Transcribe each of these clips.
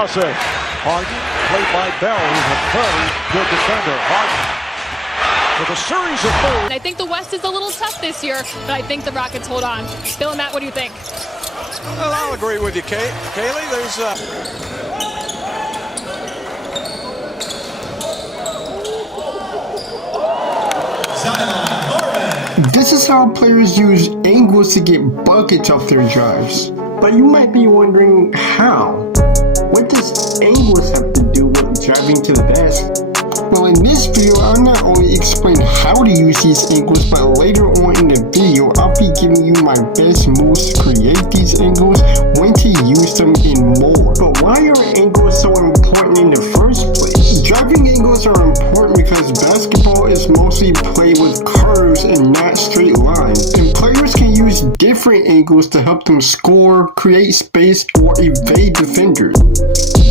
process. Harden, played by Bell, who's a very good defender. Harden with a series of moves. I think the West is a little tough this year, but I think the Rockets hold on. Bill and Matt, what do you think? Well, I'll agree with you, Kaylee. There's This is how players use angles to get buckets off their drives. But you might be wondering how? What does angles have to do with driving to the basket? Well, in this video, I'll not only explain how to use these angles, but later on in the video, I'll be giving you my best moves to create these angles, when to use them, and more. But why are angles so important in the first place? Driving angles are important because basketball is mostly played with curves and not straight lines, and players can use different angles to help them score, create space, or evade defenders.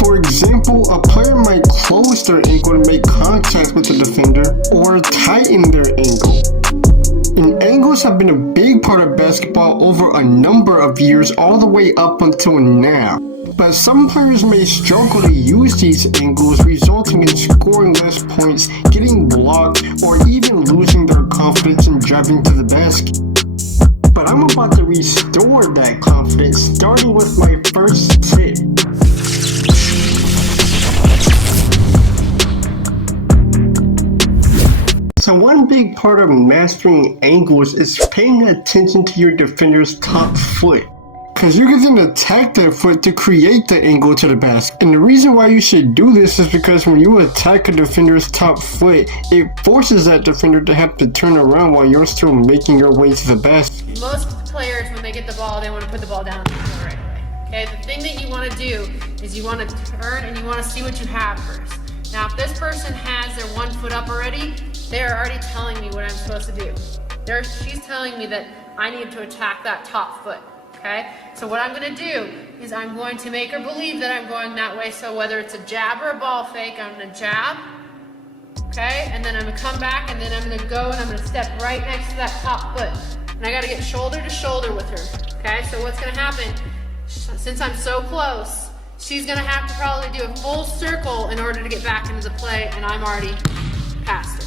For example, a player might close their ankle to make contact with the defender, or tighten their ankle. And angles have been a big part of basketball over a number of years, all the way up until now. But some players may struggle to use these angles, resulting in scoring less points, getting blocked, or even losing their confidence in driving to the basket. But I'm about to restore that confidence, starting with my first tip. So one big part of mastering angles is paying attention to your defender's top foot, because you can then attack that foot to create the angle to the basket. And the reason why you should do this is because when you attack a defender's top foot, it forces that defender to have to turn around while you're still making your way to the basket. Most players, when they get the ball, they want to put the ball down right away. Okay, the thing that you want to do is you want to turn and you want to see what you have first. Now, if this person has their 1 foot up already, they're already telling me what I'm supposed to do. She's telling me that I need to attack that top foot, okay? So what I'm gonna do is I'm going to make her believe that I'm going that way. So whether it's a jab or a ball fake, I'm gonna jab, okay? And then I'm gonna come back and then I'm gonna go and I'm gonna step right next to that top foot. And I gotta get shoulder to shoulder with her, okay? So what's gonna happen, since I'm so close, she's gonna have to probably do a full circle in order to get back into the play, and I'm already past her.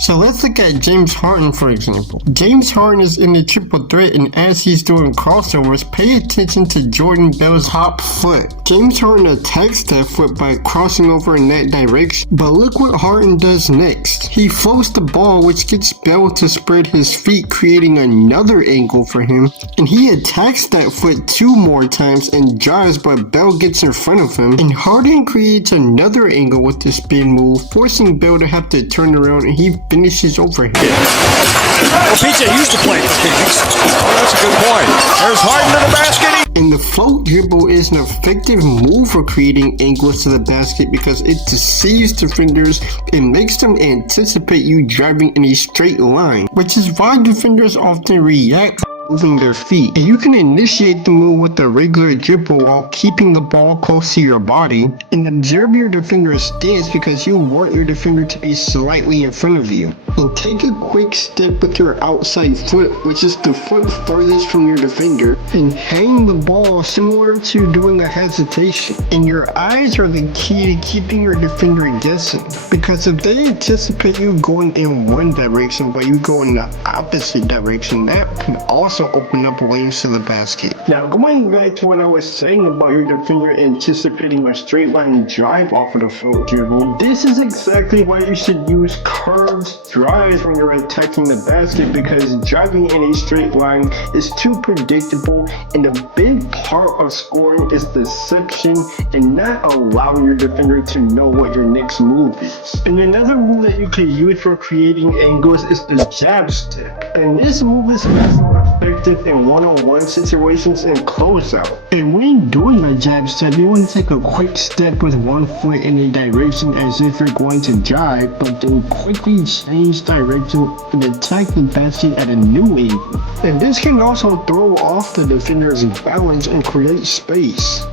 So let's look at James Harden, for example. James Harden is in the triple threat, and as he's doing crossovers, pay attention to Jordan Bell's top foot. James Harden attacks that foot by crossing over in that direction, but look what Harden does next. He floats the ball, which gets Bell to spread his feet, creating another angle for him, and he attacks that foot 2 more times and drives, but Bell gets in front of him, and Harden creates another angle with the spin move, forcing Bell to have to turn around, and he finishes over him. well, PJ used to play for Phoenix. Oh, that's a good point. There's Harden to the basket. And the float dribble is an effective move for creating angles to the basket because it deceives defenders and makes them anticipate you driving in a straight line, which is why defenders often react moving their feet. And you can initiate the move with a regular dribble while keeping the ball close to your body and observe your defender's stance because you want your defender to be slightly in front of you. And take a quick step with your outside foot, which is the foot furthest from your defender, and hang the ball similar to doing a hesitation. And your eyes are the key to keeping your defender guessing, because if they anticipate you going in one direction while you go in the opposite direction, that can also open up lanes to the basket. Now, going back to what I was saying about your defender anticipating a straight line drive off of the float dribble, this is exactly why you should use curved drives when you're attacking the basket, because driving in a straight line is too predictable, and a big part of scoring is deception and not allowing your defender to know what your next move is. And another move that you can use for creating angles is the jab step, and this move is effective in one-on-one situations and closeout. And when doing a jab step, you want to take a quick step with 1 foot in a direction as if you're going to drive, but then quickly change direction and attack the basket at a new angle. And this can also throw off the defender's balance and create space.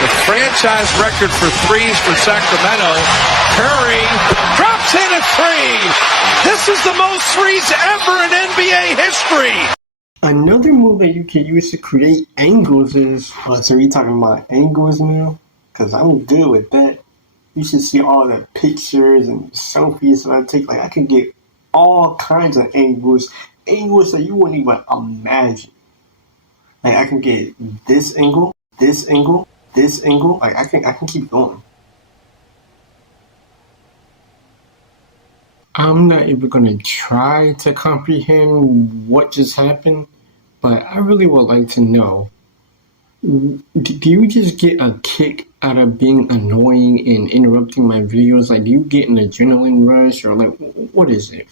The franchise record for threes for Sacramento. Curry drops in a 3. This is the most threes ever in NBA history. Another move that you can use to create angles is, so you talking about angles now? Because I'm good with that. You should see all the pictures and selfies that I take. Like, I can get all kinds of angles that you wouldn't even imagine. Like, I can get this angle, this angle, this angle. Like, I can keep going. I'm not even gonna try to comprehend what just happened, but I really would like to know. Do you just get a kick out of being annoying and interrupting my videos? Like, do you get an adrenaline rush, or like, what is it?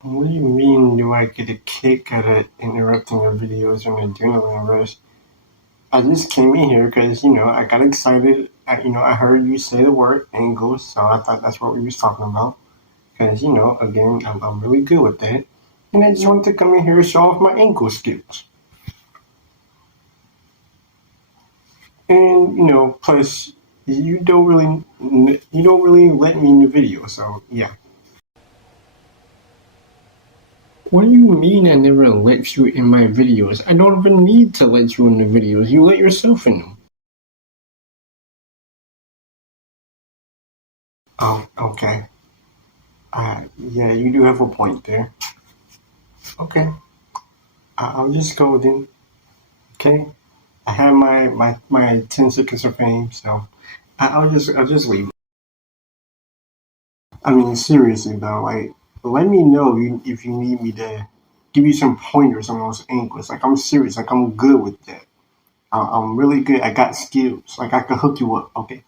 What do you mean, do I get a kick out of interrupting your videos or an adrenaline rush? I just came in here because, I got excited. I heard you say the word angles, so I thought that's what we was talking about. Because, again, I'm really good with that. And I just wanted to come in here and show off my angle skills. And, plus, you don't really let me in the video, so, yeah. What do you mean I never let you in my videos? I don't even need to let you in the videos. You let yourself in them. Oh, okay. Yeah, you do have a point there. Okay. I'll just go then. Okay. I have my 10 seconds of fame, so I'll just leave. I mean, seriously though, like, let me know if you need me to give you some pointers on those angles. Like, I'm serious. Like, I'm good with that. I'm really good. I got skills. Like, I can hook you up. Okay.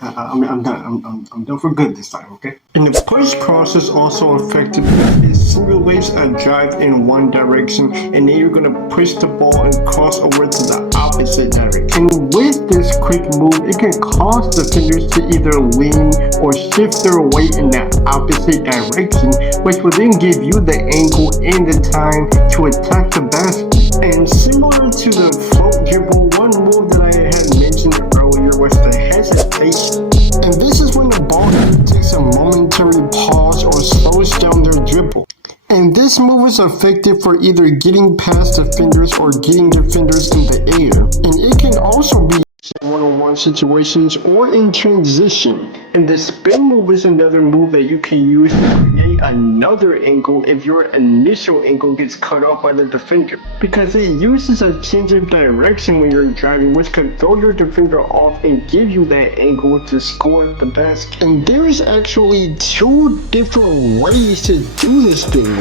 I'm done. I'm done for good this time. Okay. And the push cross is also effective. It simulates a drive in one direction, and then you're gonna push the ball and cross over to the opposite direction. And with this quick move, it can cause defenders to either lean or shift their weight in the opposite direction, which will then give you the angle and the time to attack the basket. And similar to the float dribble, one move that I had mentioned earlier was the hesitation. And this is when the ball takes a momentary pause or slows down their dribble. And this move is effective for either getting past defenders or getting defenders in the air. And it can also be one-on-one situations or in transition. And the spin move is another move that you can use to create another angle if your initial angle gets cut off by the defender, because it uses a change of direction when you're driving, which can throw your defender off and give you that angle to score at the basket. And there's actually two different ways to do this thing.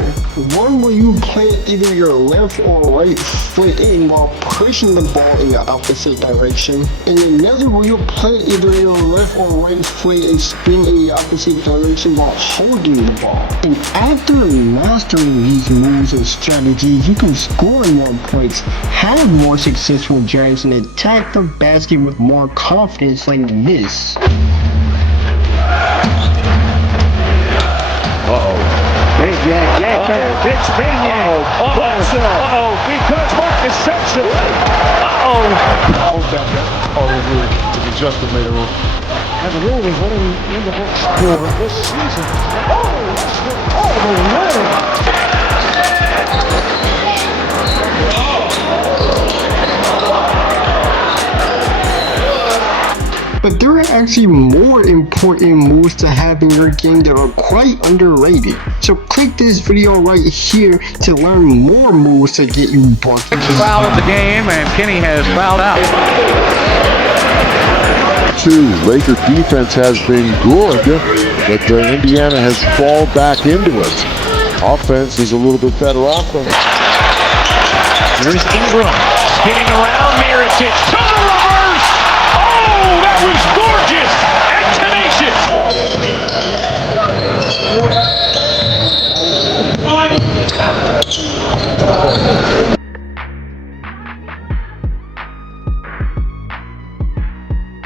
One where you plant either your left or right foot in while pushing the ball in the opposite direction, and another where you plant either your left or right foot and spin in the opposite direction while holding the ball. And after mastering these moves and strategies, you can score more points, have more successful drives, and attack the basket with more confidence like this. It's Maniac. Because Marcus Sexton. If he just made a rule. And the rule is running in the books for this season. But there are actually more important moves to have in your game that are quite underrated. So click this video right here to learn more moves to get you bucked. Next foul of the game, and Kenny has fouled out. Laker defense has been good, but Indiana has fallen back into it. Offense is a little bit better off. Here's Ingram spinning around Mirotic to the reverse. Oh, that was gorgeous and tenacious.